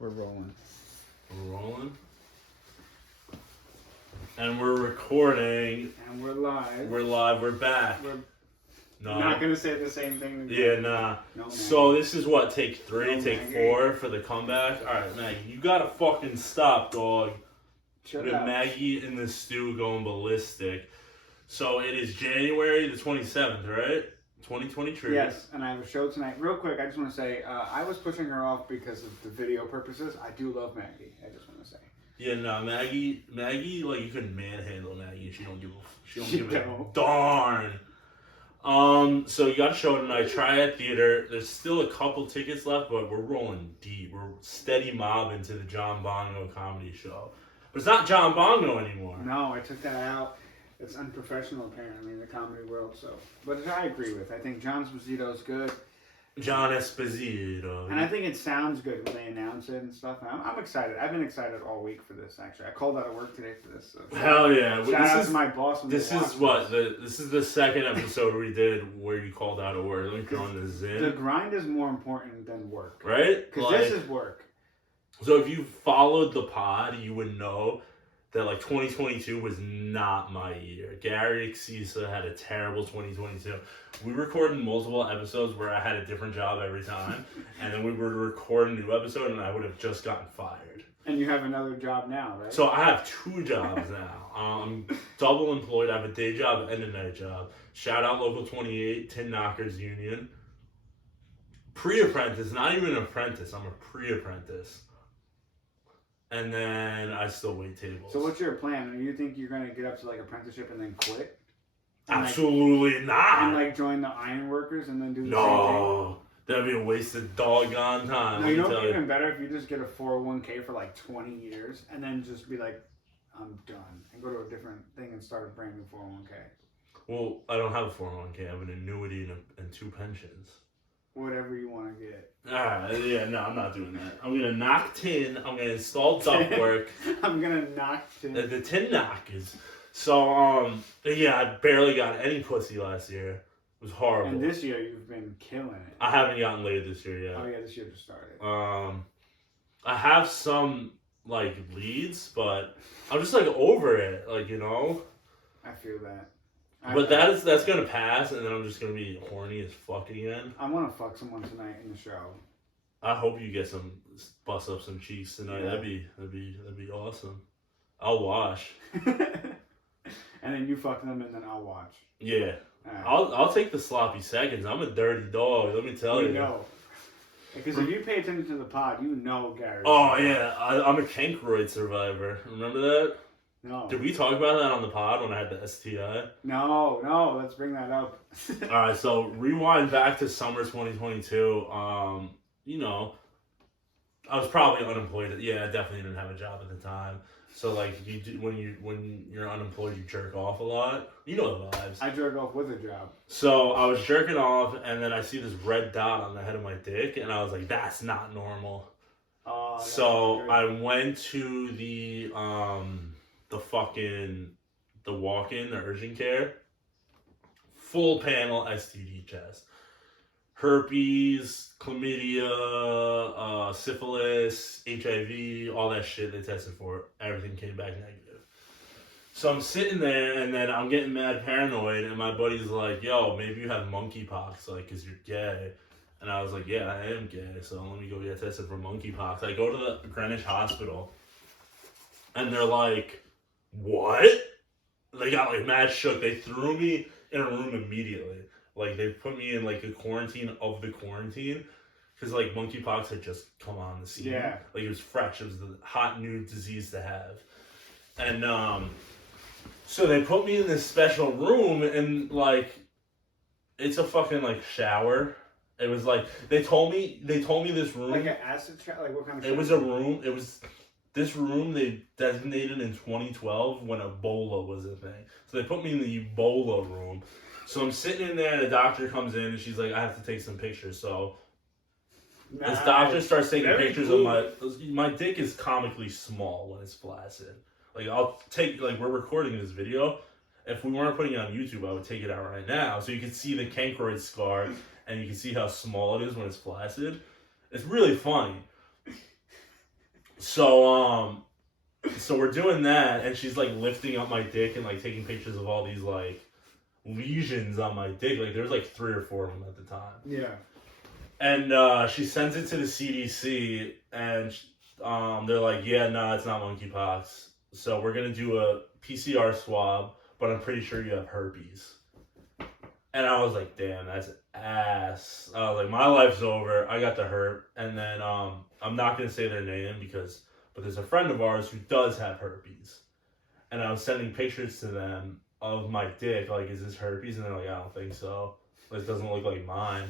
We're rolling. We're rolling. And we're recording. And we're live. We're live. We're back. We're no. not going to say the same thing again. Yeah, nah. No, so this is what, take 3, No, take Maggie. 4 for the comeback? Alright, Maggie, you gotta fucking stop, dog. Shut With up. Maggie in the stew going ballistic. So it is January the 27th, right? 2023. Yes, and I have a show tonight. Real quick, I just want to say, I was pushing her off because of the video purposes. I do love Maggie. I just want to say. Yeah, no, Maggie, like you can manhandle Maggie. She don't give a don't. darn. So you got a show tonight. Triad Theater. There's still a couple tickets left, but we're rolling deep. We're steady mobbing to the John Bongo comedy show. But it's not John Bongo anymore. No, I took that out. It's unprofessional, apparently, in the comedy world. So, but I agree with. I think John Esposito's good. John Esposito. And I think it sounds good when they announce it and stuff. I'm excited. I've been excited all week for this, actually. I called out of work today for this. So. Hell yeah. Shout out to my boss. This is the second episode we did where you called out of work. Let me throw in this in. The grind is more important than work. Right? Because this is work. So if you followed the pod, you would know that like 2022 was not my year. Gary Xisa had a terrible 2022. We recorded multiple episodes where I had a different job every time, and then we would record a new episode and I would have just gotten fired. And you have another job now, right? So I have 2 jobs now. I'm double employed. I have a day job and a night job. Shout out Local 28, Tin Knockers Union. Pre-apprentice, not even an apprentice. I'm a pre-apprentice. And then I still wait tables. So what's your plan? Do you think you're going to get up to like apprenticeship and then quit? And Absolutely not. And like join the iron workers and then do the same thing? No. That'd be a waste of doggone time. No, you know what's even better? If you just get a 401k for like 20 years and then just be like, I'm done. And go to a different thing and start a brand new 401k. Well, I don't have a 401k. I have an annuity and 2 pensions. Whatever you want to get. Yeah, no, I'm not doing that. I'm going to knock tin. I'm going to install ductwork. I'm going to knock tin. The tin knockers. So, yeah, I barely got any pussy last year. It was horrible. And this year you've been killing it. I haven't gotten laid this year yet. Oh yeah, this year just started. I have some, like, leads, but I'm just, like, over it. Like, you know? I feel that. But that's gonna pass, and then I'm just gonna be horny as fuck again. I want to fuck someone tonight in the show. I hope you get bust up some cheeks tonight. Yeah. That'd be awesome. I'll wash. And then you fuck them, and then I'll watch. Yeah. Right. I'll take the sloppy seconds. I'm a dirty dog. Let me tell you. know. Because if you pay attention to the pod, you know Gary. Oh yeah, I'm a cankroid survivor. Remember that? No. Did we talk about that on the pod when I had the STI? No, let's bring that up. Alright, so rewind back to summer 2022. You know, I was probably unemployed. Yeah, I definitely didn't have a job at the time. So like when you're unemployed, you jerk off a lot. You know the vibes. I jerk off with a job. So I was jerking off, and then I see this red dot on the head of my dick, and I was like, that's not normal. So I went to the walk-in, the urgent care, full panel STD test. Herpes, chlamydia, syphilis, HIV, all that shit they tested for. Everything came back negative. So I'm sitting there, and then I'm getting mad paranoid, and my buddy's like, yo, maybe you have monkeypox, like, because you're gay. And I was like, yeah, I am gay, so let me go get tested for monkeypox. I go to the Greenwich Hospital, and they're like, what? They got like mad shook. They threw me in a room immediately. Like they put me in like a quarantine of the quarantine because like monkeypox had just come on the scene. Yeah. Like it was fresh. It was the hot new disease to have. And so they put me in this special room and like it's a fucking like shower. It was like they told me this room like an acid shower. Like what kind of? It was a room. It was. This room they designated in 2012 when Ebola was a thing. So they put me in the Ebola room. So I'm sitting in there and the doctor comes in and she's like, I have to take some pictures. So this doctor starts taking pictures of my dick is comically small when it's flaccid. Like I'll take, like we're recording this video. If we weren't putting it on YouTube, I would take it out right now. So you can see the cankroid scar and you can see how small it is when it's flaccid. It's really funny. So we're doing that, and she's like lifting up my dick and like taking pictures of all these like lesions on my dick. Like there was like 3 or 4 of them at the time. Yeah. And she sends it to the CDC, and they're like, yeah, no, it's not monkeypox. So we're gonna do a PCR swab, but I'm pretty sure you have herpes. And I was like, damn, that's ass. I was like, my life's over. I got the herp. And then I'm not gonna say their name but there's a friend of ours who does have herpes. And I was sending pictures to them of my dick, like, is this herpes? And they're like, I don't think so. This doesn't look like mine.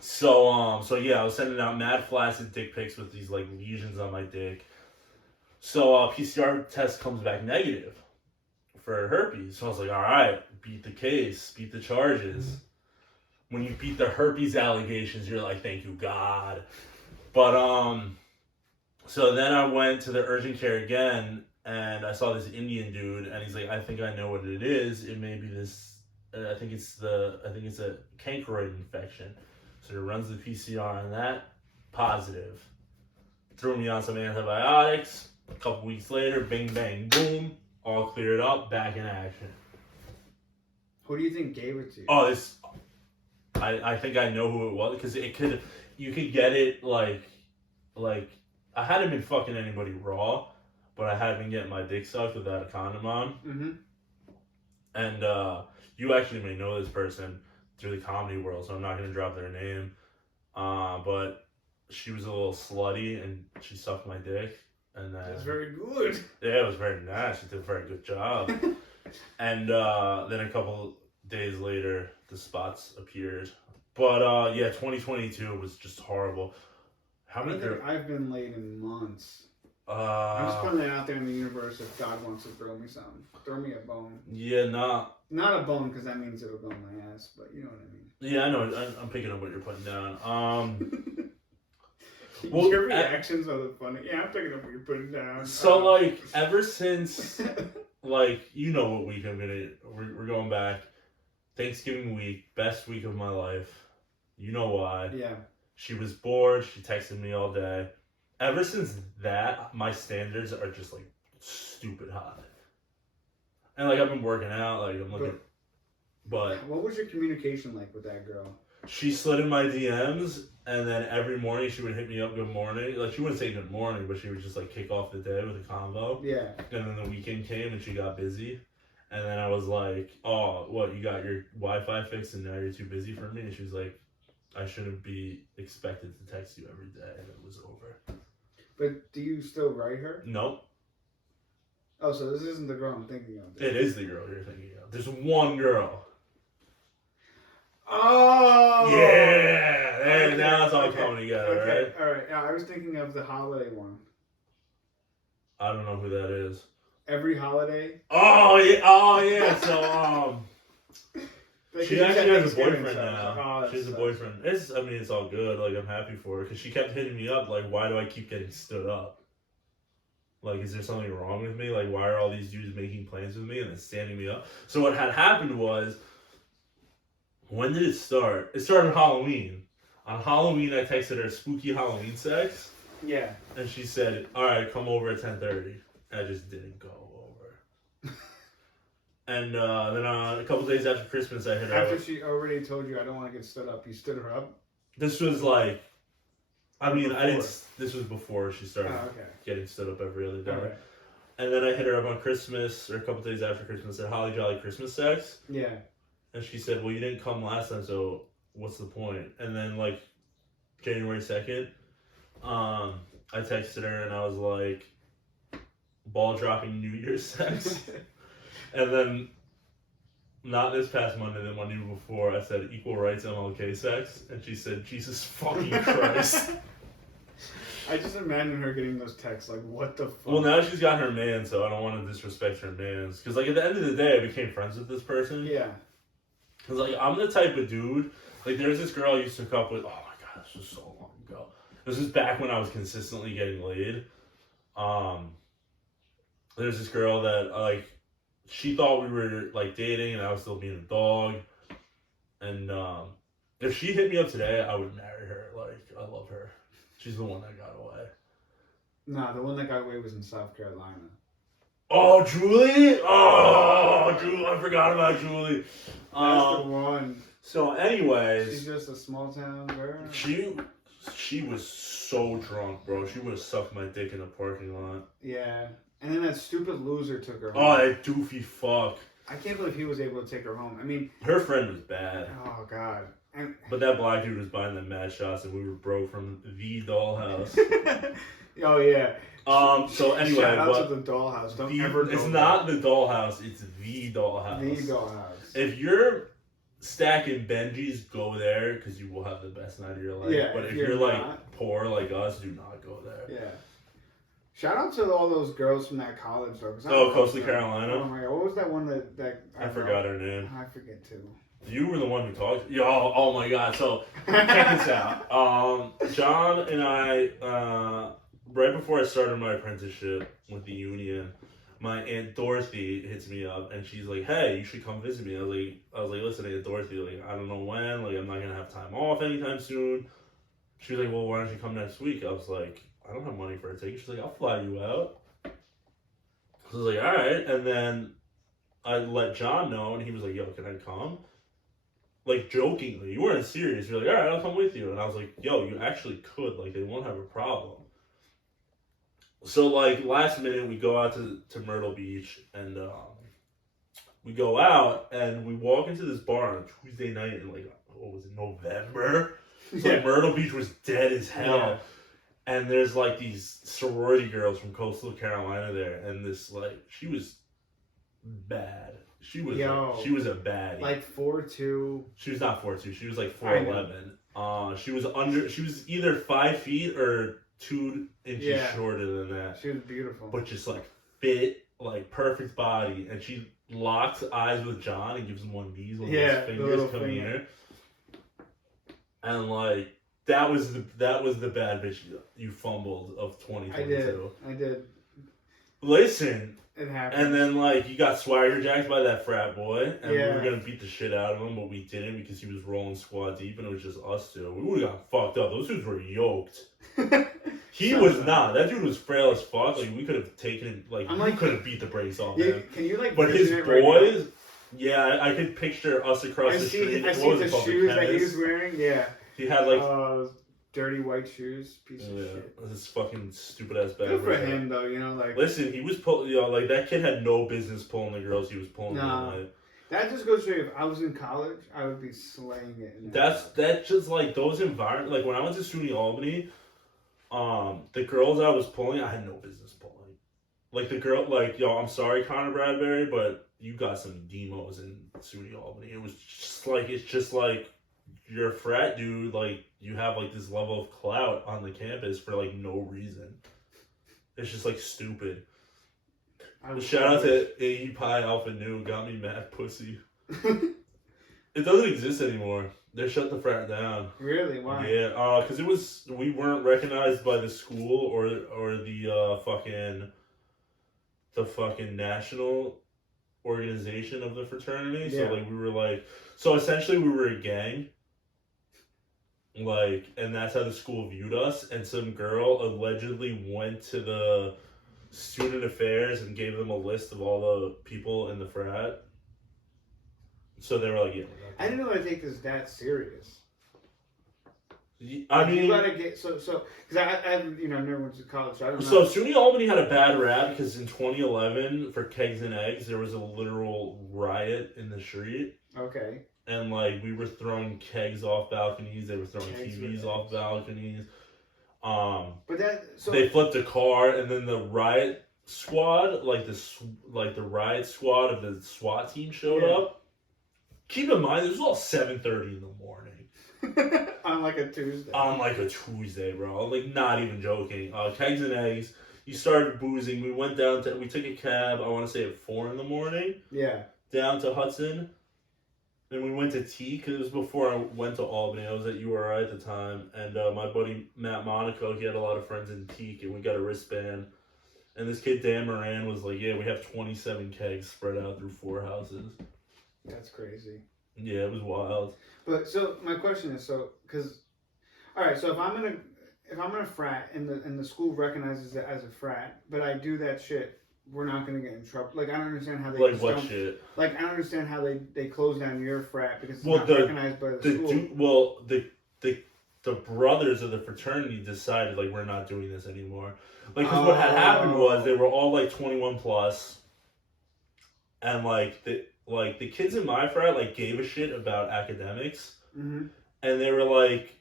So yeah, I was sending out mad flaccid dick pics with these like lesions on my dick. So PCR test comes back negative for herpes. So I was like, all right, beat the case, beat the charges. When you beat the herpes allegations, you're like, thank you, God. But so then I went to the urgent care again, and I saw this Indian dude, and he's like, I think I know what it is. It may be this. I think it's a cankeroid infection. So he runs the PCR on that, positive. Threw me on some antibiotics. A couple weeks later, bing, bang, boom, all cleared up, back in action. Who do you think gave it to you? Oh, I think I know who it was, because you could get it like, I hadn't been fucking anybody raw, but I had been getting my dick sucked without a condom on. Mm-hmm. And you actually may know this person through the comedy world, so I'm not going to drop their name. But she was a little slutty, and she sucked my dick. And that's very good. Yeah, it was very nice. She did a very good job. And then a couple days later, the spots appeared. But yeah, 2022 was just horrible. How many? I've been late in months. I'm just putting it out there in the universe. If God wants to throw me something, throw me a bone. Yeah, not a bone, because that means it'll go in my ass. But you know what I mean. Yeah, I know. I'm picking up what you're putting down. Well, your reactions are the funny. Yeah, I'm picking up what you're putting down. So like, ever since, like, you know what week we're going back. Thanksgiving week, best week of my life. You know why? Yeah. She was bored. She texted me all day. Ever since that, my standards are just like stupid high. And like, I've been working out. Like, I'm looking. But what was your communication like with that girl? She slid in my DMs, and then every morning she would hit me up, good morning. Like, she wouldn't say good morning, but she would just like kick off the day with a convo. Yeah. And then the weekend came, and she got busy. And then I was like, oh, what, you got your Wi-Fi fixed and now you're too busy for me? And she was like, I shouldn't be expected to text you every day. And it was over. But do you still write her? Nope. Oh, so this isn't the girl I'm thinking of. It is the girl you're thinking of. There's one girl. Oh! Yeah! Okay, now it's all coming together, right? Alright. Yeah, I was thinking of the holiday one. I don't know who that is. Every holiday? Oh, yeah. So, she actually has a boyfriend now. She has a boyfriend. It's all good. Like, I'm happy for her. Because she kept hitting me up, like, why do I keep getting stood up? Like, is there something wrong with me? Like, why are all these dudes making plans with me and then standing me up? So what had happened was, when did it start? It started Halloween. On Halloween, I texted her spooky Halloween sex. Yeah. And she said, all right, come over at 10:30. I just didn't go over. And then a couple days after Christmas, I hit her After she already told you, I don't want to get stood up, you stood her up? This was like, this was before she started getting stood up every other day. Right. And then I hit her up on Christmas, or a couple days after Christmas, said, Holly Jolly Christmas sex. Yeah. And she said, well, you didn't come last time, so what's the point? And then, like, January 2nd, I texted her and I was like, ball dropping New Year's sex. And then, not this past Monday, the Monday before, I said equal rights MLK sex. And she said, Jesus fucking Christ. I just imagine her getting those texts, like, what the fuck? Well, now she's got her man, so I don't want to disrespect her mans. Because, like, at the end of the day, I became friends with this person. Yeah. Because, like, I'm the type of dude, like, there's this girl I used to hook up with, oh my god, this was so long ago. This was back when I was consistently getting laid. There's this girl that, like, she thought we were, like, dating, and I was still being a dog. And, if she hit me up today, I would marry her. Like, I love her. She's the one that got away. No, the one that got away was in South Carolina. Oh, Julie! Oh, Julie! I forgot about Julie. That's the one. So, anyways, she's just a small town girl. She was so drunk, bro. She would have sucked my dick in a parking lot. Yeah, and then that stupid loser took her home. Oh, that doofy fuck. I can't believe he was able to take her home. I mean, her friend was bad. Oh God. But that black dude was buying them mad shots, and we were broke from the dollhouse. Oh yeah. So anyway, shout out to the dollhouse. Don't ever go It's not the dollhouse. It's the dollhouse. The dollhouse. If you're stacking Benjis, go there because you will have the best night of your life. Yeah, but if you're like poor like us, do not go there. Yeah. Shout out to all those girls from that college though. Coastal Carolina. Oh my God, what was that one that I forgot her name. I forget too. You were the one who talked. Yo, oh my God. So check this out. John and I, right before I started my apprenticeship with the union, my Aunt Dorothy hits me up and she's like, "Hey, you should come visit me." I was like, "Listen, Aunt Dorothy, like, I don't know when, like, I'm not gonna have time off anytime soon." She was like, "Well, why don't you come next week?" I was like, "I don't have money for a ticket." She's like, "I'll fly you out." I was like, "All right," and then I let John know, and he was like, "Yo, can I come?" Like, jokingly, you weren't serious. You're like, "All right, I'll come with you." And I was like, "Yo, you actually could. Like, they won't have a problem." So, like, last minute, we go out to Myrtle Beach, and we go out, and we walk into this bar on a Tuesday night in, like, what was it, November? So, like, Myrtle Beach was dead as hell. Yeah. And there's, like, these sorority girls from Coastal Carolina there, and this, like, she was bad. She was a baddie. Like 4'2". She was not 4'2". She was like 4'11". She was either 5 feet or 2 inches shorter than that. She was beautiful. But just like fit, like perfect body. And she locks eyes with John and gives him one of these his fingers, come here. And like that was the bad bitch you fumbled of 2022. I did. Listen. It happened. And then, like, you got swagger jacked by that frat boy, and we were going to beat the shit out of him, but we didn't because he was rolling squad deep, and it was just us two. We would have gotten fucked up. Those dudes were yoked. He was not. That dude was frail as fuck. Like, we could have taken, like, we could have beat the brakes off him. Can you, like, but his boys, I could picture us across the street. I see the shoes that he was wearing, He had, like... dirty white shoes, piece of shit. This fucking stupid ass bag. Good for him though, like. Listen, he was pulling, like that kid had no business pulling the girls he was pulling. Nah, that just goes to show you, if I was in college, I would be slaying it. That's just like those environments. Like when I went to SUNY Albany, the girls I was pulling, I had no business pulling. Like the girl, like I'm sorry, Connor Bradbury, but you got some demos in SUNY Albany. It's just like. You're a frat dude, like, you have, like, this level of clout on the campus for, like, no reason. It's just, like, stupid. Shout out to AE Pi Alpha Nu, got me mad pussy. It doesn't exist anymore. They shut the frat down. Really? Why? Yeah, because we weren't recognized by the school or the fucking national organization of the fraternity. So, like, we were, like... So, essentially, we were a gang. Like, and that's how the school viewed us. And some girl allegedly went to the student affairs and gave them a list of all the people in the frat. So they were like, yeah. I didn't know they take this that serious. I mean, you gotta get because I never went to college, so I don't know. So SUNY Albany had a bad rap because in 2011 for Kegs and Eggs there was a literal riot in the street. Okay. And, like, we were throwing kegs off balconies. They were throwing TVs off balconies. They flipped a car, and then the riot squad, the riot squad of the SWAT team showed up. Keep in mind, this was all 7:30 in the morning. On, like, a Tuesday. Bro. Like, not even joking. Kegs and Eggs. You started boozing. We went down we took a cab, I want to say at 4 in the morning. Yeah. Down to Hudson. And we went to T, because it was before I went to Albany. I was at URI at the time. And my buddy Matt Monaco, he had a lot of friends in Teak, and we got a wristband. And this kid, Dan Moran, was like, yeah, we have 27 kegs spread out through 4 houses. That's crazy. Yeah, it was wild. But, so, my question is, all right, so if if I'm in a frat and the school recognizes it as a frat, but I do that shit, we're not gonna get in trouble. Like I don't understand how they Like just what don't, shit? Like I don't understand how they close down your frat because it's Well, not recognized by the school. The brothers of the fraternity decided like we're not doing this anymore. Like, because what had happened was they were all like 21 plus, and like the kids in my frat like gave a shit about academics, Mm-hmm. and they were like,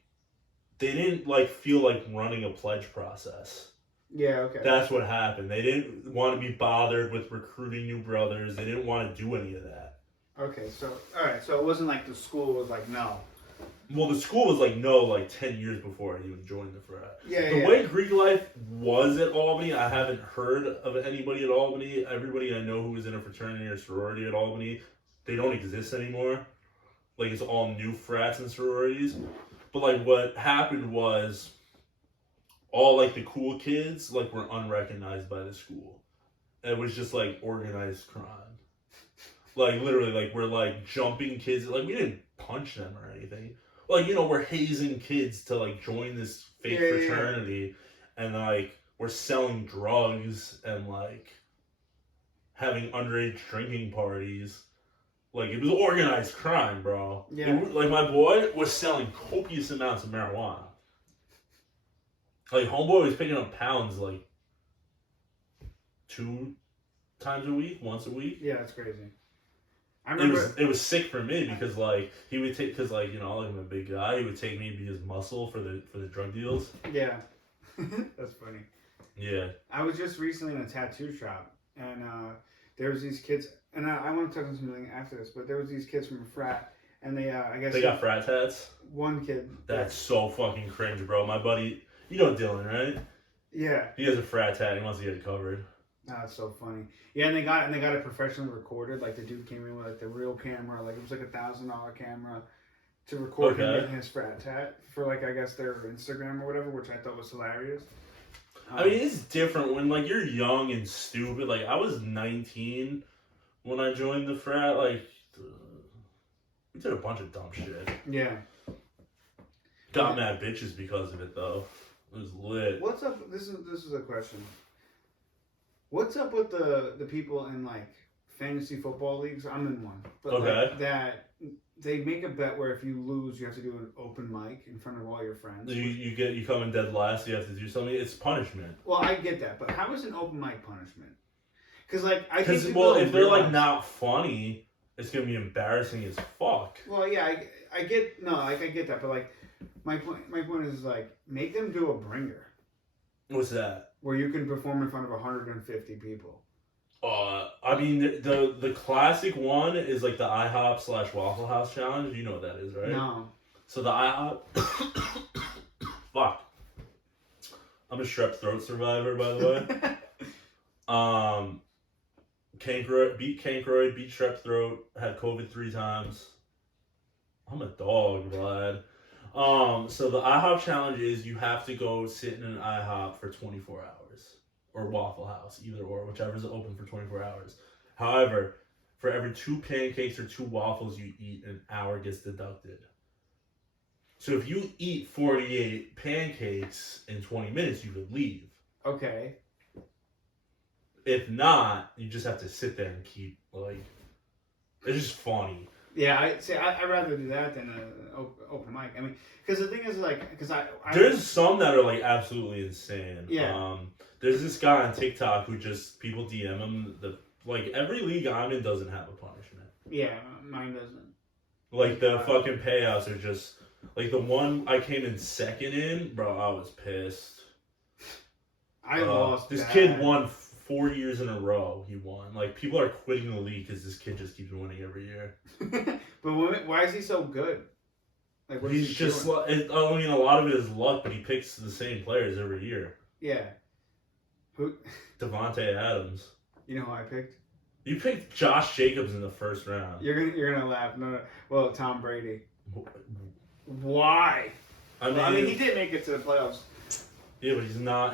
they didn't like feel like running a pledge process. Yeah, okay. That's what happened. They didn't want to be bothered with recruiting new brothers. They didn't want to do any of that. Okay, so all right, so it wasn't like the school was like no. Well, the school was like no, like 10 years before I even joined the frat. Yeah, The way Greek life was at Albany, I haven't heard of anybody at Albany. Everybody I know who was in a fraternity or sorority at Albany, they don't exist anymore. Like, it's all new frats and sororities. But like what happened was all like the cool kids like were unrecognized by the school. It was just like organized crime. Like literally like we're like jumping kids, like we didn't punch them or anything. Like, you know, we're hazing kids to like join this fake fraternity, and like we're selling drugs and like having underage drinking parties. Like, it was organized crime, bro. Yeah. Like, my boy was selling copious amounts of marijuana. Like, homeboy was picking up pounds, like, 2 times a week, once a week. Yeah, that's crazy. I remember... It was sick for me because, like, he would take, because, like, you know, like, I'm a big guy, he would take me to be his muscle for the drug deals. Yeah. That's funny. Yeah. I was just recently in a tattoo shop, and there was these kids... And I want to touch on something after this, but there was these kids from a frat, and they, I guess... They got frat tats? One kid. That's so fucking cringe, bro. My buddy, you know Dylan, right? Yeah. He has a frat tat. He wants to get it covered. Oh, that's so funny. Yeah, and they got it professionally recorded. Like, the dude came in with, like, the real camera. Like, it was, like, $1,000 camera to record him getting his frat tat for, like, I guess their Instagram or whatever, which I thought was hilarious. I mean, it's different when, like, you're young and stupid. Like, I was 19... when I joined the frat, like, we did a bunch of dumb shit. Yeah. Got mad bitches because of it, though. It was lit. What's up? This is a question. What's up with the people in, like, fantasy football leagues? I'm in one. But like, that they make a bet where if you lose, you have to do an open mic in front of all your friends. You come in dead last, you have to do something. It's punishment. Well, I get that, but how is an open mic punishment? Because, like, if they're, like, not funny, it's going to be embarrassing as fuck. Well, yeah, I get that, but, like, my point is, like, make them do a bringer. What's that? Where you can perform in front of 150 people. I mean, the classic one is, like, the IHOP/Waffle House challenge. You know what that is, right? No. So the IHOP... Fuck. I'm a strep throat survivor, by the way. Beat Cankroid, beat strep throat, had COVID 3 times. I'm a dog, lad. So the IHOP challenge is you have to go sit in an IHOP for 24 hours. Or Waffle House, either or, whichever's open for 24 hours. However, for every 2 pancakes or 2 waffles you eat, an hour gets deducted. So if you eat 48 pancakes in 20 minutes, you could leave. Okay. If not, you just have to sit there and keep, like, it's just funny. Yeah, I'd rather do that than an open mic. I mean, because the thing is, like, because there's some that are, like, absolutely insane. Yeah. There's this guy on TikTok who just, people DM him, like, every league I'm in doesn't have a punishment. Yeah, mine doesn't. Like, the fucking payouts are just, like, the one I came in second in, bro, I was pissed. I lost. This kid won 4 years in a row. He won. Like, people are quitting the league because this kid just keeps winning every year. But why is he so good? Like, he's just. I mean, a lot of it is luck, but he picks the same players every year. Yeah. Who? Devontae Adams. You know who I picked? You picked Josh Jacobs in the first round. You're gonna laugh. No. Well, Tom Brady. Why? I mean, he did make it to the playoffs. Yeah, but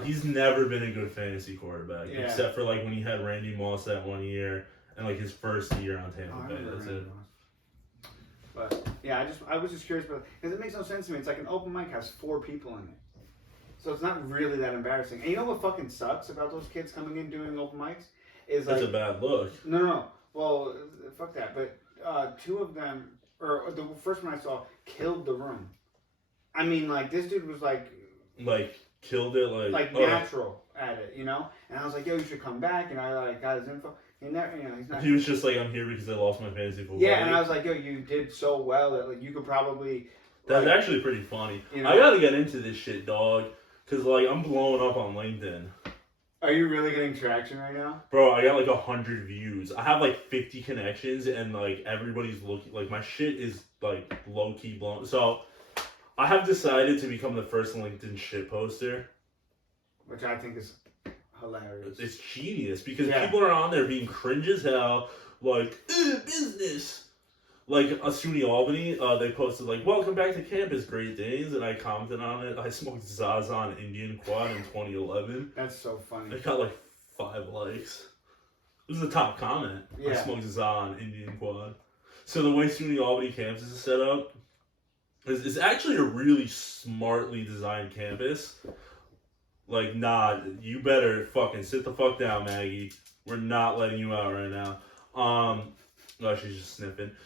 he's never been a good fantasy quarterback. Yeah. Except for, like, when he had Randy Moss that 1 year and, like, his first year on Tampa Bay. That's it. But, yeah, I was just curious about it. Because it makes no sense to me. It's like an open mic has 4 people in it. So it's not really that embarrassing. And you know what fucking sucks about those kids coming in doing open mics? That's a bad look. No. Well, fuck that. But two of them, or the first one I saw, killed the room. I mean, like, this dude was like killed it, natural at it, you know? And I was like, yo, you should come back. And I, got his info. He never, he's not. He was just like, I'm here because I lost my fantasy football. Yeah, and I was like, yo, you did so well that, like, you could probably. That's actually pretty funny. You know? I gotta get into this shit, dog. Because, like, I'm blowing up on LinkedIn. Are you really getting traction right now? Bro, I got, 100 views. I have, 50 connections, and, everybody's looking. My shit is, low-key blown. So, I have decided to become the first LinkedIn shit poster. Which I think is hilarious. It's genius, because people are on there being cringe as hell, business. SUNY Albany, they posted, welcome back to campus, great days, and I commented on it. I smoked Zaza on Indian Quad in 2011. That's so funny. It got, 5 likes. It was the top comment. Yeah. I smoked Zaza on Indian Quad. So the way SUNY Albany campus is set up is actually a really smartly designed campus. Nah, you better fucking sit the fuck down, Maggie. We're not letting you out right now. No, she's just sniffing.